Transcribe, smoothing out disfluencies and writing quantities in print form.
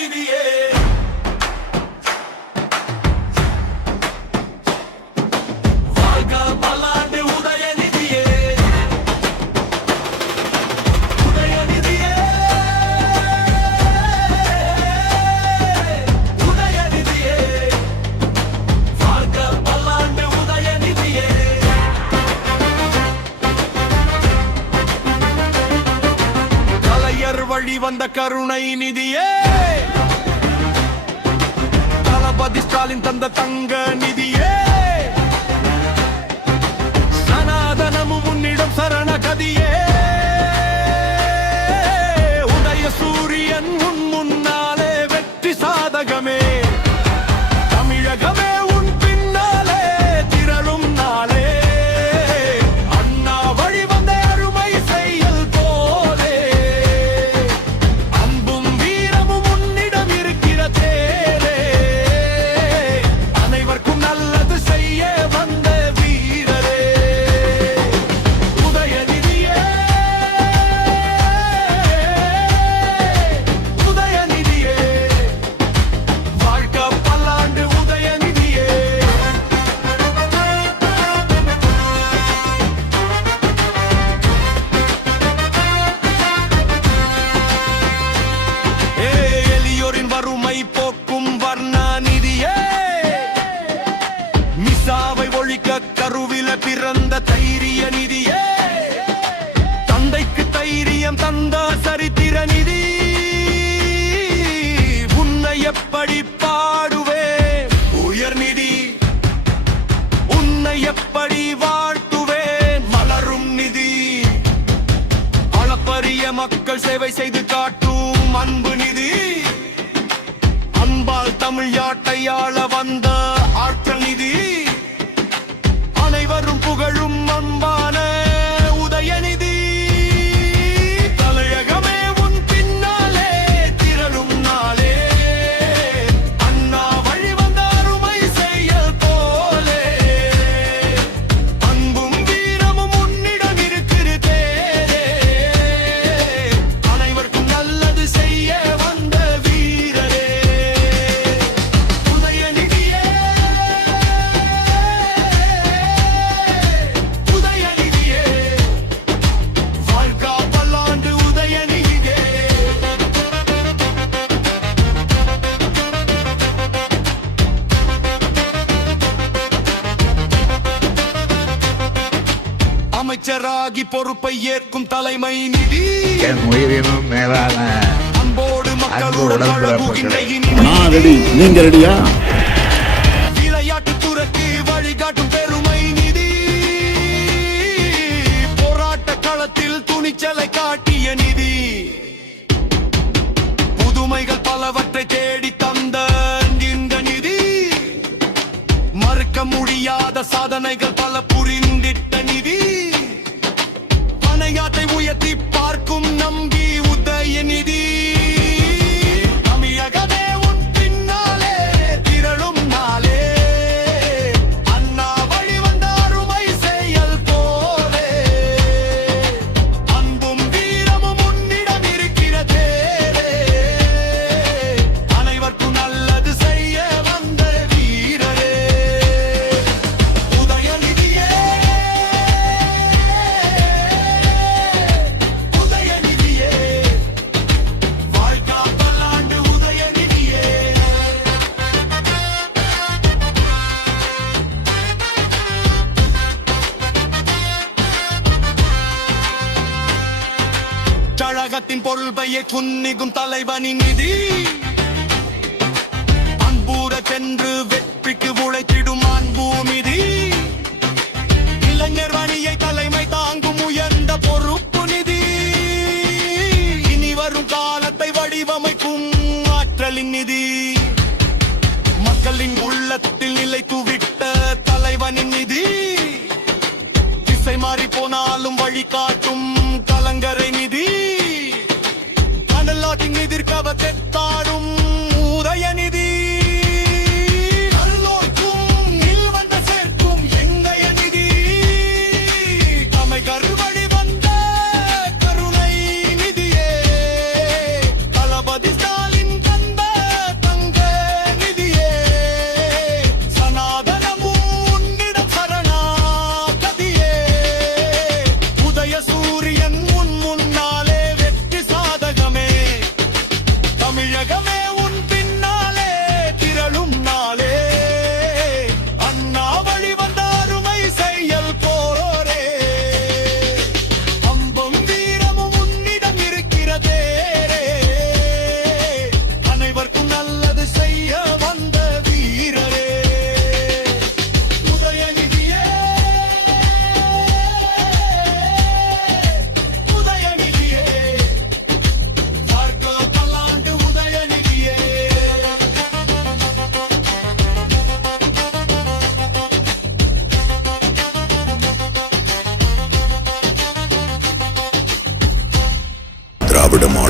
உதயநிதியே வாழ்க பல்லாண்டு உதயநிதியே உதயநிதியே உதயநிதியே வாழ்க பல்லாண்டு உதயநிதியே கலைஞர் வழி வந்த கருணை நிதியே தளபதி ஸ்டாலின் தந்த தங்க நிதியே சனாதனமும் உன்னிடம் சரண கதியே உதய சூரியன் உன் முன்னாலே வெற்றி சாதகமே தமிழகமே உன் பின்னாலே திரளும் நாளே அண்ணா வழி வந்த அருமை செயல் போலே அன்பும் வீரமும் உன்னிடம் இருக்கிற தேரே அனைவருக்கும் நல்லது செய்ய வந்த வீரரே உதயநிதியே உதயநிதியே வாழ்க பல்லாண்டு உதயநிதியே எளியோரின் வறுமை போக்கும் வர்ணநிதியே மிசாவை ஒழிக்க கருவில பிறந்த தைரிய நிதியே தந்தைக்கு தைரியம் தந்த சரித்திர நிதி உன்னை எப்படி பாடுவே உயர்நிதி உன்னை எப்படி வாழ்த்துவேன் மலரும் நிதி அளப்பரிய மக்கள் சேவை செய்து காட்டும் அன்பு நிதி அன்பால் தமிழ் யாட்டை ஆள வந்த ஆற்றல் நிதி அனைவரும் புகழும் அன்பான உதயநிதி தலையகமே உன் பின்னாலே திரளும் நாளே அண்ணா வழி வந்த அருமை செயல் போலே அன்பும் வீரமும் உன்னிடம் இருக்கிற தேரே அனைவருக்கும் நல்லது செய்ய வந்த வீரரே உதயநிதியே உதயநிதியே வாழ்க பல்லாண்டு உதயநிதியே அமைச்சராகி பொறுப்பை ஏற்கும் தலைமை நிதி என் உயிரினும் மேலான அன்போடு மக்களுடன் பழகுகின்ற நான் ரெடி, நீங்க ரெடியா? விளையாட்டு துறைக்கு வழிகாட்டும் பெருமை நிதி போராட்ட களத்தில் துணிச்சலை காட்டிய நிதி புதுமைகள் பலவற்றை தேடி தந்த இந்த நிதி மறுக்க முடியாத சாதனைகள் பல புரிந்திட்ட நிதி பனையாட்டை உயர்த்தி பார்க்கும் நம்பி உதயநிதி தமிழகமே உன் பின்னாலே திரளும் நாளே அண்ணா வழி வந்த அருமை செயல் போலே அன்பும் வீரமும் உன்னிடம் இருக்கிற தேரே அனைவருக்கும் நல்லது செய்ய வந்த வீரரே உதயநிதியே உதயநிதியே வாழ்க பல்லாண்டு உதயநிதியே கழகத்தின் பொருள்பையை துன்னிகும் தலைவனின் நிதி அன்பூர சென்று வெற்றிக்கு உழைத்திடும் அன்பூமிதி இளைஞர் வணியை தலைமை தாங்கும் உயர்ந்த பொறுப்பு நிதி இனி வரும் காலத்தை வடிவமைக்கும் ஆற்றலின் நிதி மக்களின் உள்ளத்தில் நிலைத்துவிட்ட தலைவனின் நிதி திசை மாறி போனாலும் வழிகாட்டும் கலங்கரை நிதி கடலாட்டின் எதிர்க்கவ தெத்தாடும் உதயநிதி நல்லோர்க்கும் நில்வந்த சேர்க்கும் எங்கைய நிதி அமைகர் வழி வந்த கருணை நிதியே தளபதி ஸ்டாலின் தந்த விட மாட்டோம்.